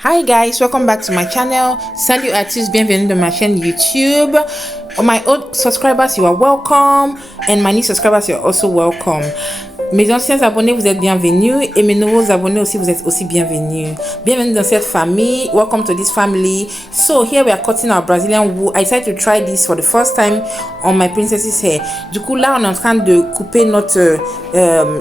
Hi guys, welcome back to my channel. Salut à tous, bienvenue dans ma chaîne YouTube. My old subscribers, you are welcome, and my new subscribers, you are also welcome. Mes anciens abonnés, vous êtes bienvenus, et mes nouveaux abonnés aussi, vous êtes aussi bienvenus. Bienvenue dans cette famille. Welcome to this family. So here we are cutting our Brazilian wool. I decided to try this for the first time on my princess's hair. Du coup là, on est en train de couper notre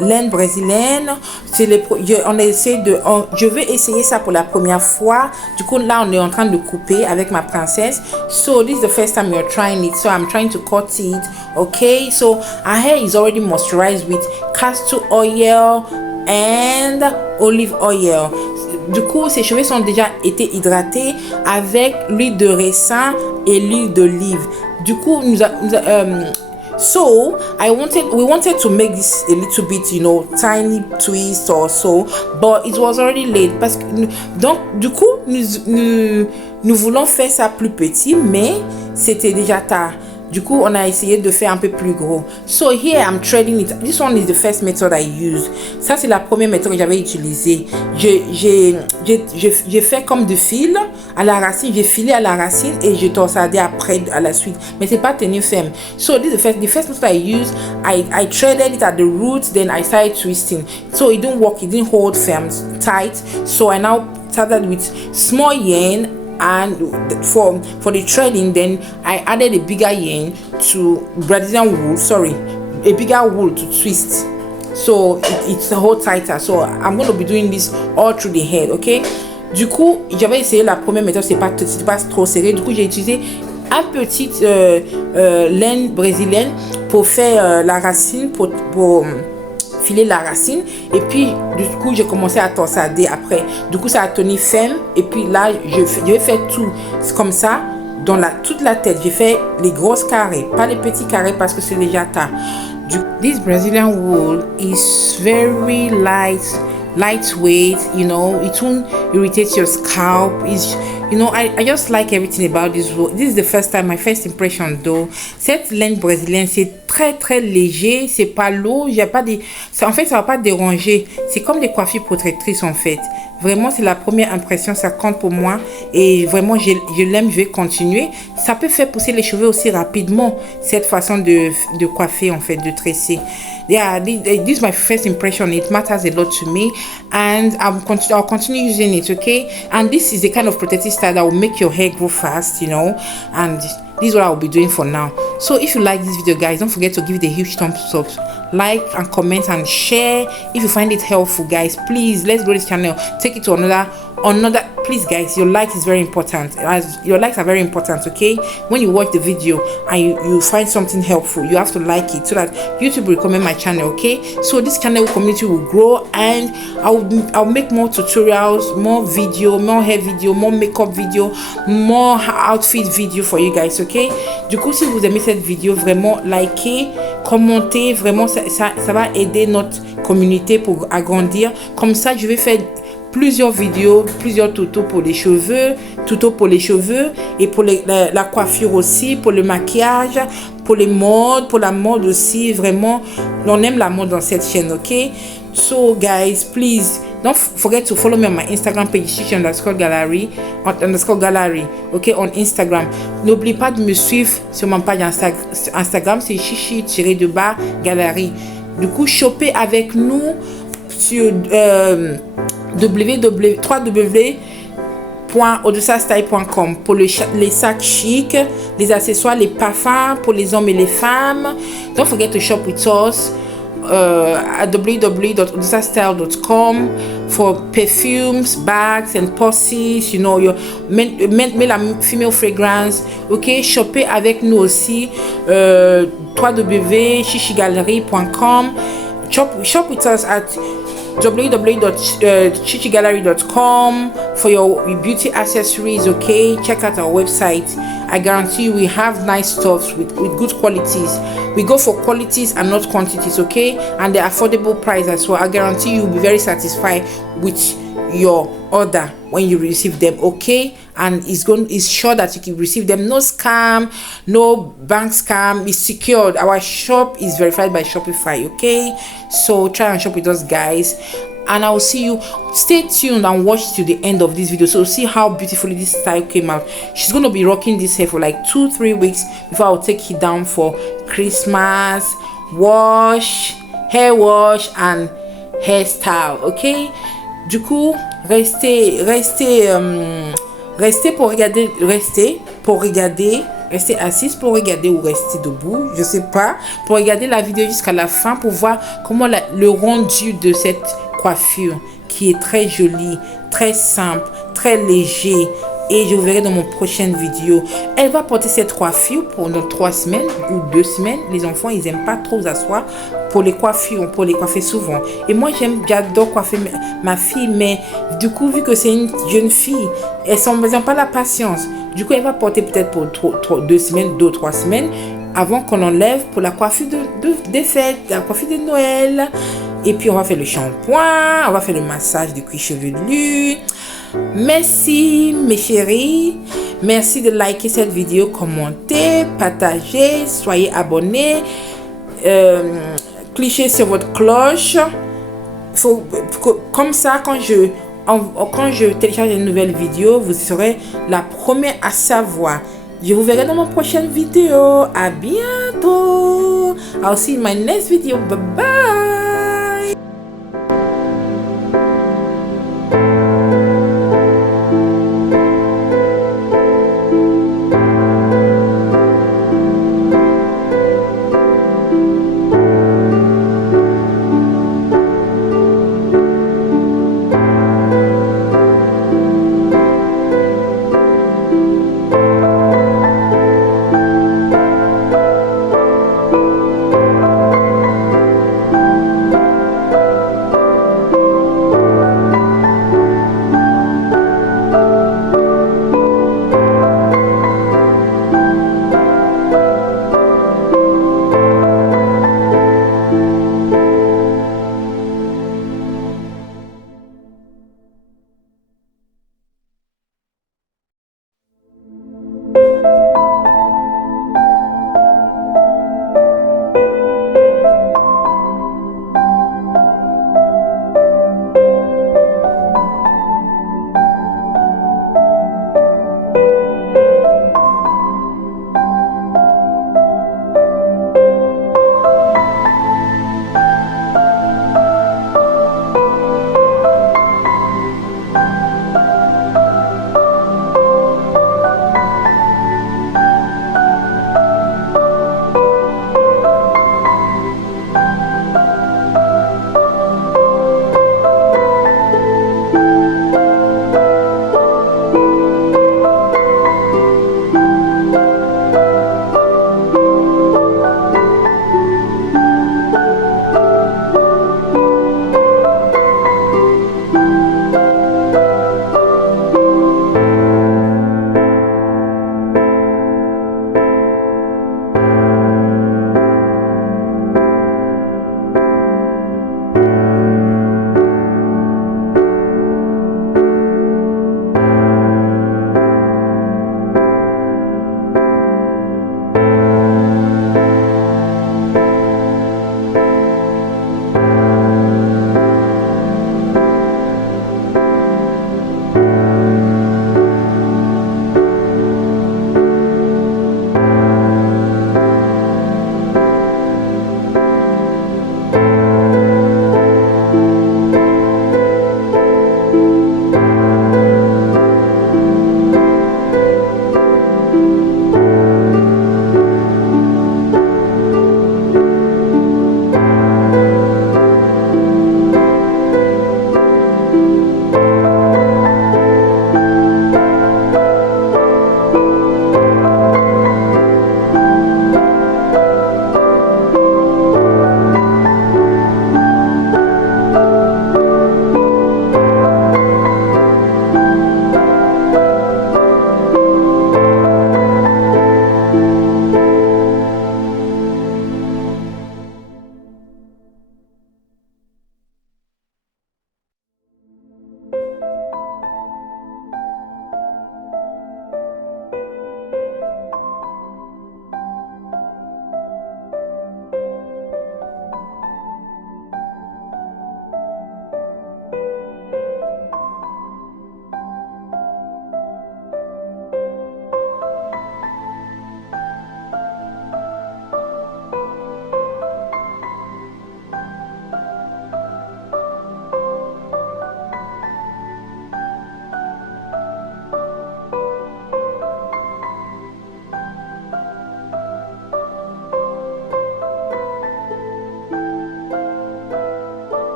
laine brésilienne. Je vais essayer ça pour la première fois. Du coup là, on est en train de couper avec ma princesse. So this is the first time we are trying it. So I'm trying to cut it. Okay, so our hair is already moisturized with castor oil and olive oil. Du coup, ses cheveux sont déjà été hydratés avec l'huile de raisin et l'huile d'olive. Du coup, so we wanted to make this a little bit, you know, tiny twist or so, but it was already late. Parce que donc du coup, nous voulons faire ça plus petit, mais c'était déjà tard. Du coup, on a essayé de faire un peu plus gros. So here I'm threading it. This one is the first method I use. Ça c'est la première méthode que j'avais utilisée. J'ai fait comme de fil à la racine. J'ai filé à la racine et j'ai torsadé après à la suite. Mais c'est pas tenu ferme. So this is the first method I used. I threaded it at the roots. Then I started twisting. So it didn't work. It didn't hold firm tight. So I now started with small yarn. And for the threading, then I added a bigger yarn to Brazilian wool. Sorry, a bigger wool to twist. So it's a whole tighter. So I'm going to be doing this all through the head, okay? Du coup, j'avais essayé la première méthode, c'est pas trop serré. Du coup, j'ai utilisé un petit laine brésilienne pour faire la racine, pour filer la racine, et puis du coup j'ai commencé à torsader après. Du coup ça a tenu ferme, et puis là je vais faire tout comme ça dans toute la tête. J'ai fait les grosses carrés, pas les petits carrés parce que c'est déjà tard. This Brazilian wool is very lightweight, you know, it won't irritate your scalp. You know, I just like everything about this wool. This is the first time, my first impression though. Cette laine brésilienne, c'est très léger, c'est pas lourd, en fait ça va pas déranger. C'est comme des coiffures protectrices en fait. Vraiment, c'est la première impression, ça compte pour moi, et vraiment je l'aime, je vais continuer. Ça peut faire pousser les cheveux aussi rapidement, cette façon de coiffer en fait, de tresser. Yeah, this is my first impression. It matters a lot to me, and I'll continue using it, okay? And this is the kind of protective style that will make your hair grow fast, you know, and this is what I'll be doing for now. So if you like this video, guys, don't forget to give it a huge thumbs up, like and comment and share if you find it helpful. Guys, please, let's grow this channel, take it to another. Please guys, your like is very important, as your likes are very important, okay? When you watch the video and you find something helpful, you have to like it so that YouTube will recommend my channel, okay? So this channel community will grow, and I'll make more tutorials, more video, more hair video, more makeup video, more outfit video for you guys, okay? Du coup, si vous aimez cette vidéo, vraiment likez, commentez, vraiment ça va aider notre communauté pour agrandir. Comme ça, je vais faire plusieurs vidéos, plusieurs tutos pour les cheveux, et pour la coiffure aussi, pour le maquillage, pour les modes, pour la mode aussi. Vraiment, on aime la mode dans cette chaîne, ok? So guys, please don't forget to follow me on my Instagram page, chichi_gallery, ok, on Instagram. N'oublie pas de me suivre sur ma page Instagram, c'est chichi_gallery. Du coup, shopper avec nous sur www.odessastyle.com pour les sacs chics, les accessoires, les parfums pour les hommes et les femmes. Don't forget to shop with us at www.odessastyle.com for perfumes, bags and purses, you know, your male and female fragrance, ok? Shopper avec nous aussi, www.chichigallery.com. Shop with us at www.chichigallery.com for your beauty accessories, okay? Check out our website. I guarantee you we have nice stuff with good qualities. We go for qualities and not quantities, okay? And the affordable price as well. I guarantee you will be very satisfied with your order when you receive them, okay? And it's sure that you can receive them. No scam, no bank scam. It's secured. Our shop is verified by Shopify, okay? So try and shop with us, guys. and I will see you. Stay tuned and watch to the end of this video, so see how beautifully this style came out. She's going to be rocking this hair for like 2-3 weeks before I'll take it down for Christmas wash, hair wash and hairstyle. Ok, du coup restez pour regarder, restez assise pour regarder ou rester debout, je sais pas, pour regarder la vidéo jusqu'à la fin pour voir comment le rendu de cette coiffure qui est très jolie, très simple, très léger. Et je vous verrai dans mon prochaine vidéo. Elle va porter cette coiffure pendant 3 semaines ou 2 semaines. Les enfants, ils aiment pas trop s'asseoir pour les coiffures, pour les coiffer souvent. Et moi, j'adore coiffer ma fille, mais du coup, vu que c'est une jeune fille, elles n'ont pas la patience. Du coup, elle va porter peut-être pour 2 semaines, 2 ou 3 semaines, avant qu'on enlève pour la coiffure des fêtes, la coiffure de Noël. Et puis, on va faire le shampoing, on va faire le massage de cuir chevelu. Merci mes chéris, merci de liker cette vidéo, commenter, partager, soyez abonnés, cliquez sur votre cloche. Comme ça, quand je télécharge une nouvelle vidéo, vous serez la première à savoir. Je vous verrai dans ma prochaine vidéo. À bientôt. I'll see you in my next video. Bye bye.